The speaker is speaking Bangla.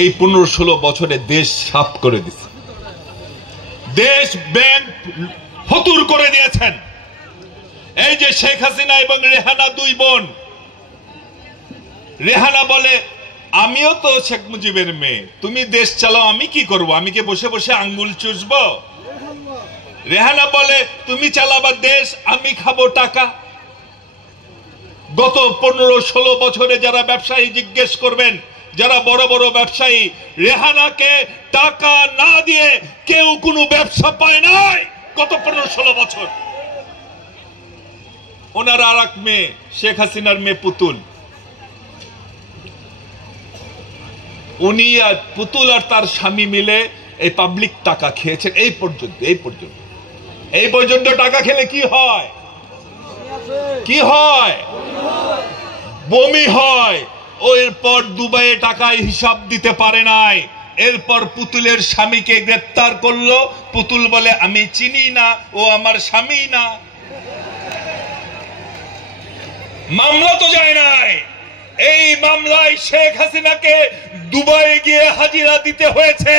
এই 15-16 বছরে দেশ সাফ করে দিচ্ছে, দেশ ব্যাংক ফতুর করে দিয়েছেন। এই যে শেখ হাসিনা এবং রেহানা দুই বোন, রেহানা বলে আমিও তো শেখ মুজিবের মেয়ে, তুমি দেশ চালাও, আমি কি করব, আমি কি বসে বসে আঙ্গুল চুষবো? রেহানা বলে তুমি চালাবা দেশ, আমি খাবো টাকা। গত 15-16 বছরে যারা ব্যবসায়ী জিজ্ঞেস করবেন, যারা বড় বড় ব্যবসায়ী, রেহানাকে টাকা না দিয়ে কেউ কোনো ব্যবসা পায় নাই গত 15-16 বছর। ওনার আর এক মেয়ে, শেখ হাসিনার মেয়ে পুতুল, উনি আর পুতুল আর তার স্বামী মিলে এই পাবলিক টাকা খেয়েছেন এই পর্যন্ত টাকা খেলে কি হয়? কি হয়? বমি হয়। এরপর দুবাইয়ে টাকায় হিসাব দিতে পারে নাই, এরপর পুতুলের স্বামীকে গ্রেফতার করলো। পুতুল বলে আমি চিনি না, ও আমার স্বামী না। মামলা তো যায় নাই, এই মামলায় শেখ হাসিনাকে দুবাইয়ে গিয়ে হাজিরা দিতে হয়েছে।